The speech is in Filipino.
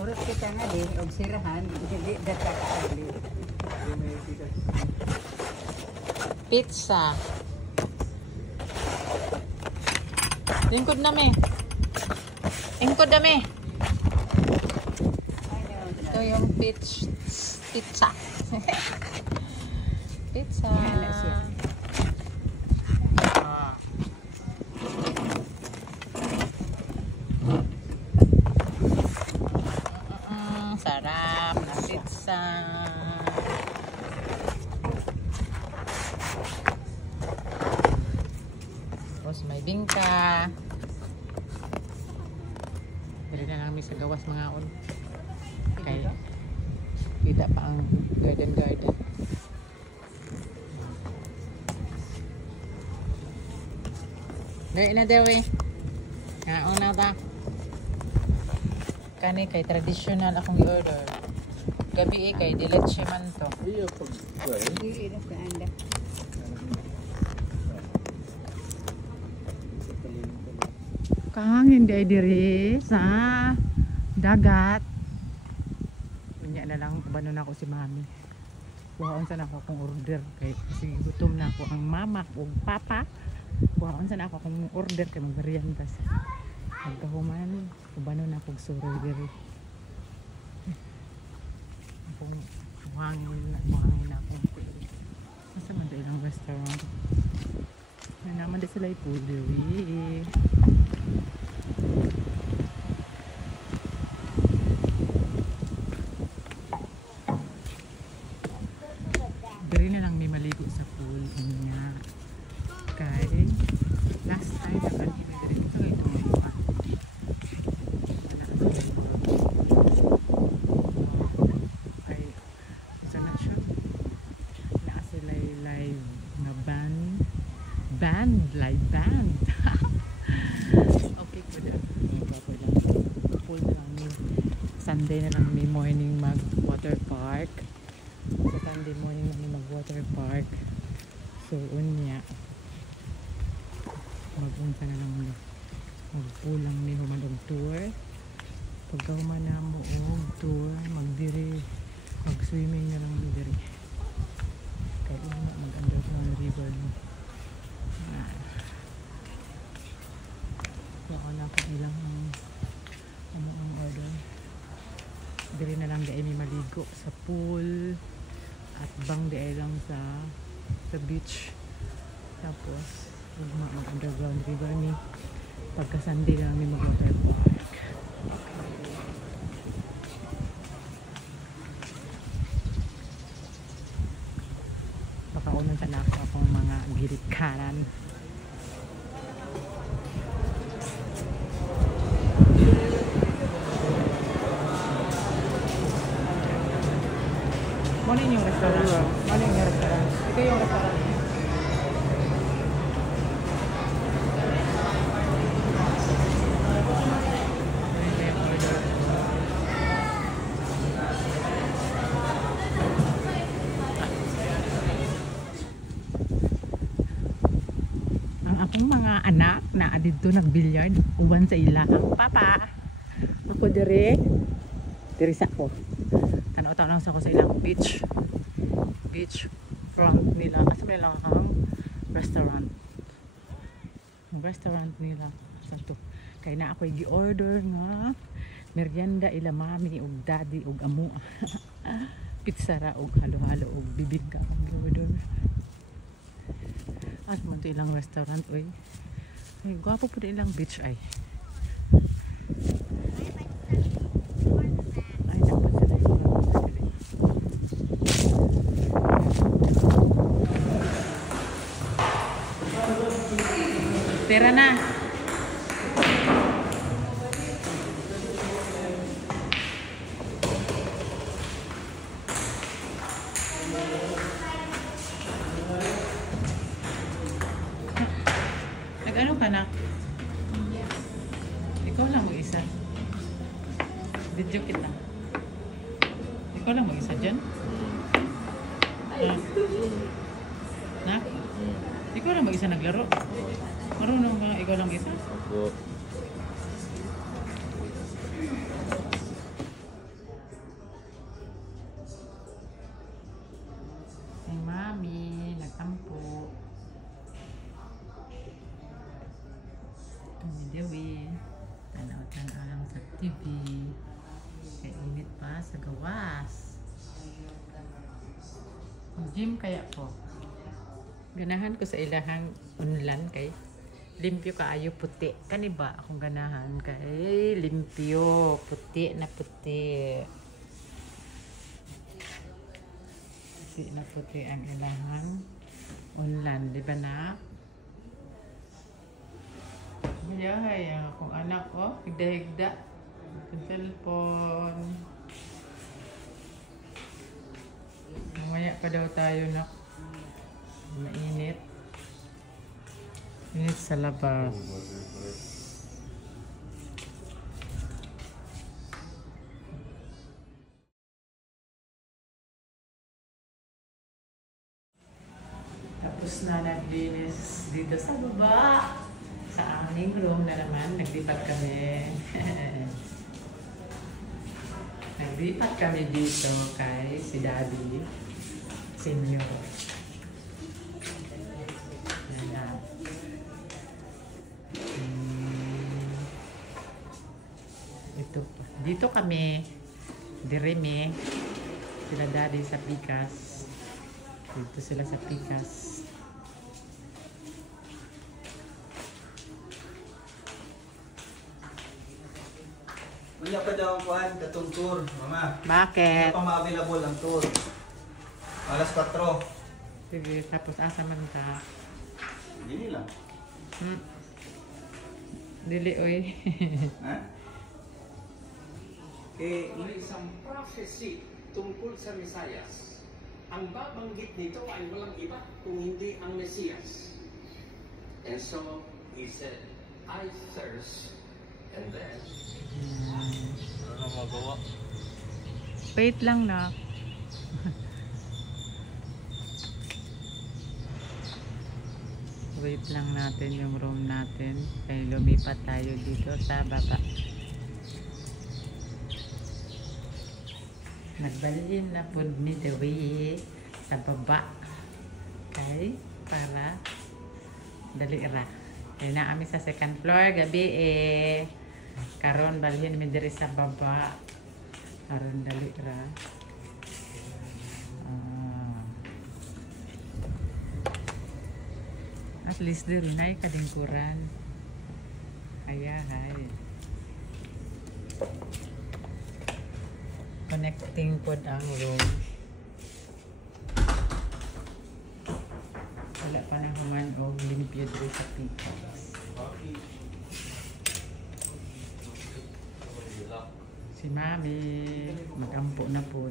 Urot kita nga din, og sirahan, hindi data kabli. Pizza. Lingkod na me. Lingkod na me. Ito yung pizza. Pizza. Sarap na pizza. Tapos may bingka. Dali na lang sa gawas mga on. Okay. Kita pa ang garden. Dali na daw eh. Kaon na ta. Kani kay traditional akong i-order. Gabi kay diletche man to. Hindi na ka anda. Kang hindi ay diri sa dagat. Unya na lang banon ako si mami. Kuhaon sana ako akong order kay kasi gutom na ako ang mama ug papa. Kuhaon sana ako akong order kay magmerienda sa pagkahuman. Kubanon na akong suroy diri. Akong buhangin na akong diri. Asa man diri ang restaurant? Na naman din sila pool diri. Diri na lang may maligo sa pool niya. Kay last time nag-anime diri sa ito ngayon. Ay isa na siya. Naa sila live na live band. Okay po na. Pool na lang. Sunday na lang may morning mag water park. Sa Sunday morning na may mag water park. So unya mag-unsa na lang magpulang ni human og tour. Pagka human na mo og tour magdiri mag-swimming na lang diri. Kaya mag-underground river no. Wala ko ilang ang order. Dili na lang dai may maligo sa pool at bang dai lang sa beach. Tapos mag-underground river ni pagka Sunday lang may mag-water park. Pakaunan sa nako akong mga girikaran. Ano yung restaurant? Ano yung restaurant? Ito yung restaurant. Ang akong mga anak na dito nagbilyard uban sa ilang papa. Ako dire sa ko. Tanaw lang sa ko sa ilang beach front nila kasi may lang ang restaurant nila sa to kay na ako gi-order nga merienda ila mami ug daddy ug amo pizza ra ug halo-halo ug bibingka ang gi-order at mo to ilang restaurant oy ay gwapo pud ilang beach ay tira na. Nag-ano ka na? Ikaw lang mag-isa. Video kita. Ikaw lang mag-isa dyan? Na? Ikaw lang mag-isa naglaro? Marunong ba ikaw lang isa? Opo. TV. Kaya init pa sa gawas. Gym kaya po. Ganahan ko sa ilahang unlan kay limpyo kaayo puti. Kaniba akong ganahan kay limpyo, puti na puti. Puti na puti ang ilahang unlan, di ba na? Yahay, akong anak ko, higda-higda. Ang cellphone. Mamaya pa daw tayo na mainit. Init sa labas. Tapos na naglinis dito sa baba. Sa aming room na naman, naglipat kami. Naglipat kami dito kay si Daddy Senior. Ayan. Ito, dito kami, dirimi, sila Daddy sa Pikas. Dito sila sa Pikas. Wala pa daw ang kuhan, katong tour, mama. Bakit? Hindi pa ma-available ang tour. Alas 4. Sige, tapos asa man ka? Hindi nila. Dili, oy. Ha? May isang prophecy tungkol sa Mesiyas. Ang babanggit nito ay walang iba kung hindi ang Mesiyas. And so, he said, I thirst. And then, Ano magawa? Wait lang na. Wait lang natin yung room natin. Kaya lumipat tayo dito sa baba. Nagbalhin na po ni Dewi sa baba. Okay? Para dali ra. Kaya na kami sa second floor. Gabi karon balhin mi diri sa baba. Karon dali ra. At least diri na kadingkuran. Ayahay. Connecting pod ang room. Wala pa na human o limpyo dito sa Pikas. Si Mami, magampo na po.